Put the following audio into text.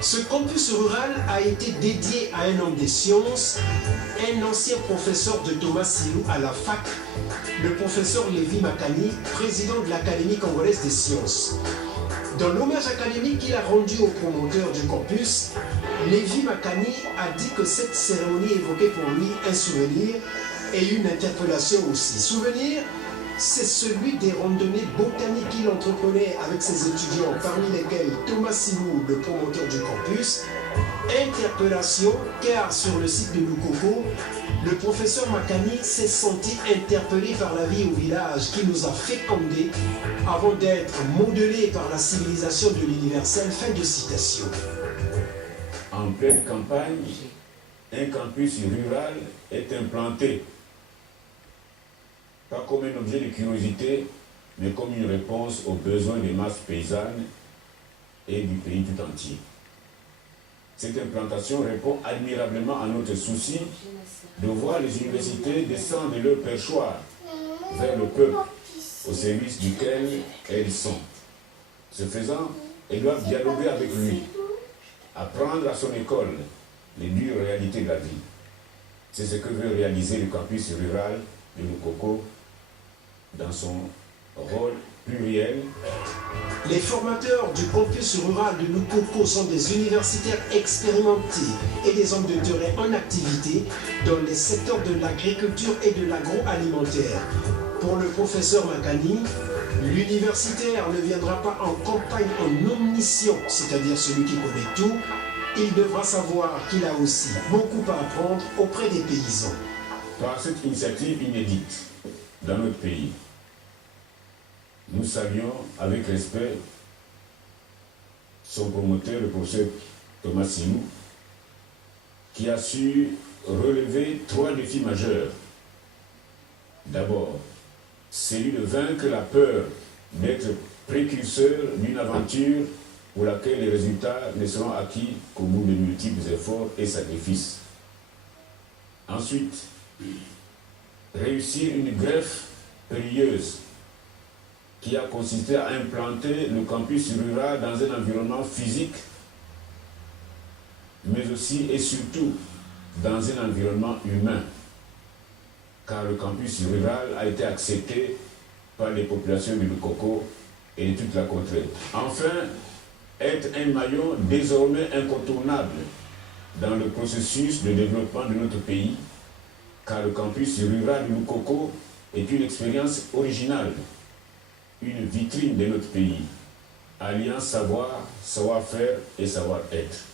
Ce campus rural a été dédié à un homme des sciences, un ancien professeur de Thomas Silou à la fac, le professeur Lévi Makani, président de l'Académie congolaise des sciences. Dans l'hommage académique qu'il a rendu au promoteur du campus, Lévi Makani a dit que cette cérémonie évoquait pour lui un souvenir et une interpellation aussi. Souvenir, c'est celui des randonnées botaniques qu'il entreprenait avec ses étudiants, parmi lesquels Thomas Silou, le promoteur du campus. Interpellation, car sur le site de Lukoko, le professeur Makani s'est senti interpellé par la vie au village qui nous a fécondés avant d'être modelé par la civilisation de l'universel. Fin de citation. En pleine campagne, un campus rural est implanté, pas comme un objet de curiosité, mais comme une réponse aux besoins des masses paysannes et du pays tout entier. Cette implantation répond admirablement à notre souci de voir les universités descendre de leur perchoir vers le peuple, au service duquel elles sont. Ce faisant, elles doivent dialoguer avec lui, apprendre à son école les dures réalités de la vie. C'est ce que veut réaliser le campus rural de Lukoko dans son rôle pluriel. Les formateurs du campus rural de Lukoko sont des universitaires expérimentés et des hommes de terrain en activité dans les secteurs de l'agriculture et de l'agroalimentaire. Pour le professeur Makani, l'universitaire ne viendra pas en campagne en omniscient, c'est-à-dire celui qui connaît tout. Il devra savoir qu'il a aussi beaucoup à apprendre auprès des paysans. Par cette initiative inédite dans notre pays, nous saluons avec respect son promoteur, le professeur Thomas Silou, qui a su relever 3 défis majeurs. D'abord, celui de vaincre la peur d'être précurseur d'une aventure pour laquelle les résultats ne seront acquis qu'au bout de multiples efforts et sacrifices. Ensuite, réussir une greffe périlleuse qui a consisté à implanter le campus rural dans un environnement physique, mais aussi et surtout dans un environnement humain, car le campus rural a été accepté par les populations de Lukoko et de toute la contrée. Enfin, être un maillon désormais incontournable dans le processus de développement de notre pays, car le campus rural de Lukoko est une expérience originale, une vitrine de notre pays, alliant savoir, savoir-faire et savoir-être.